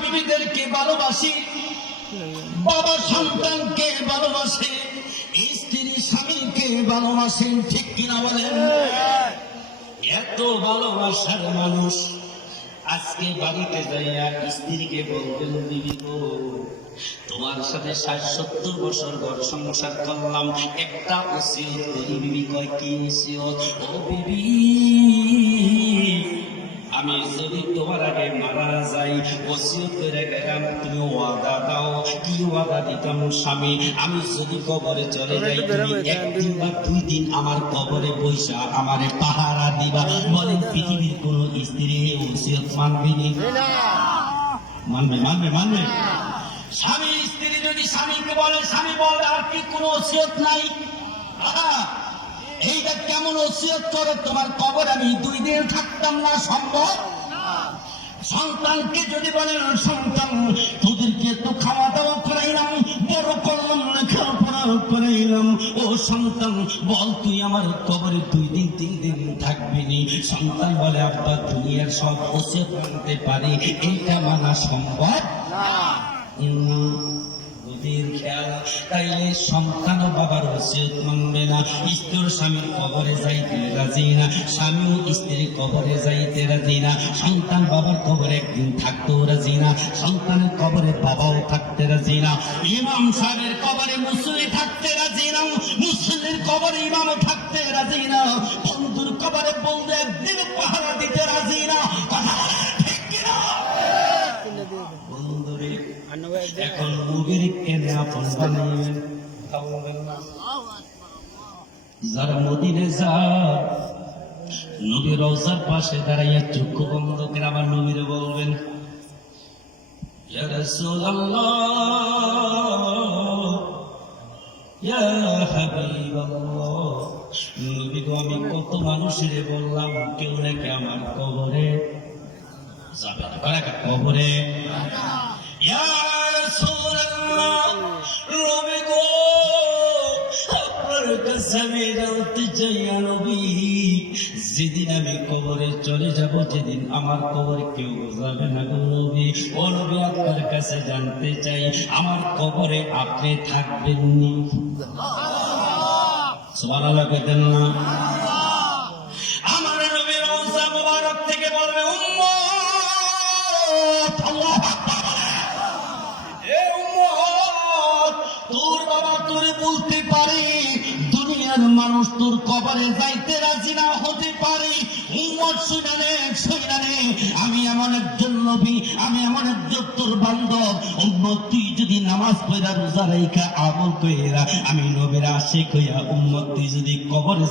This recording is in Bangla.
বিবিদেরকে ভালোবাসে, বাবা সন্তানকে ভালোবাসে, স্ত্রী স্বামীকে ভালোবাসেন, ঠিক কিনা বলেন? এত ভালোবাসার মানুষ আজকে বাড়িতে যাইয়া স্ত্রীকে বলবেন, বিবি গো, তোমার সাথে 60-70 বছর ঘর সংসার করলাম, একটা ওসিয়ত করি। বিবি কয়, কি ওসিয়ত? ও বিবি, আমি যদি তোমার আগে মারা যাই, ওসিয়ত করে গেলাম, তুমি ওয়াদা দাও। কি ওয়াদা দিতাম? স্বামী, আমি যদি কবরে চলে যাই, তুমি 1 দিন বা 2 দিন আমার কবরে বৈশা আমারে পাহারা দিবা। বলেন, পৃথিবীর কোন স্ত্রী ওসিয়ত মানবে না? মানবে মানবে মানবে? স্বামী স্ত্রী যদি স্বামীকে বলে, স্বামী বলে আর কি কোন ওসিয়ত নাই? এইটা কেমন ওসিয়ত করে? তোমার কবর আমি 2 দিন থাকতাম না, সম্ভব? সন্তানকে যদি বলেন, সন্তান তোদেরকে তো খাওয়া দাওয়া করাইলাম, বড় করলাম, লেখাপড়া করাইলাম, ও সন্তান বল তুই আমার কবরে 2 দিন 3 দিন থাকবি নি? সন্তান বলে, আব্বা দুনিয়ার সব ওসিয়ত মানতে পারি, এইটা মানা সম্ভব না। খেয়াল, তাইলে সন্তান বাবার ওসিয়ত মানবে না, স্ত্রীর স্বামীর কবরে যাইতে রাজি না, স্বামীও স্ত্রীর কবরে যাইতে রাজি না, সন্তান বাবার কবরে একদিন থাকতেও রাজি না, সন্তানের কবরে বাবাও থাকতে রাজি না, ইমাম সাহেবের কবরে মুসল্লি থাকতে রাজি না, মুসল্লির কবরে ইমামও থাকতে রাজি না, বন্ধুর কবরে বন্ধু একদিন পাহারা দিতে রাজি না। ঠিক কিনা? বন্ধুরে, এখন নবীর কেনে আপন বানাইবেন, যারা মদিনে যায়, নবীর রওজার পাশে দাঁড়াইয়া চক্ষু বন্ধ করে আবার নবীরে বলবেন, ইয়া রাসূলুল্লাহ, ইয়া হাবিবাল্লাহ, নবী গো, আমি কত মানুষের বললাম, কেউ নাকি আমার কবরে যাবে না। কারা কবরে? ইয়া রাসূলুল্লাহ, নবী গো, আপনার কাছে আমি জানতে চাই, নবী, যেদিন আমি কবরে চলে যাব, যেদিন আমার কবরে কেউ যাবে না গো নবী, ও নবী, আপনার কাছে জানতে চাই, আমার কবরে আপনি থাকবেন নি? সুবহানাল্লাহ কইতেন না? আমার নবী রওজা মুবারক থেকে বলবে, উম্মত, আল্লাহু আকবার, এ উম্মত, তোর বাবা তোরে বলতে পারে দুনিয়ার মানুষ তোর কবরে যাইতে রাজি না হতে পারে, উম্মত শুনে নে, আমি এমন একজন নবী, আমি এমন একজন তোর বান্ধব, উম্মত, তুই যদি নামাজ পড়া, রোজা রাইখা, আমল কইরা, আমি নবীর আশিক হইয়া, উম্মত, তুই যদি কবরে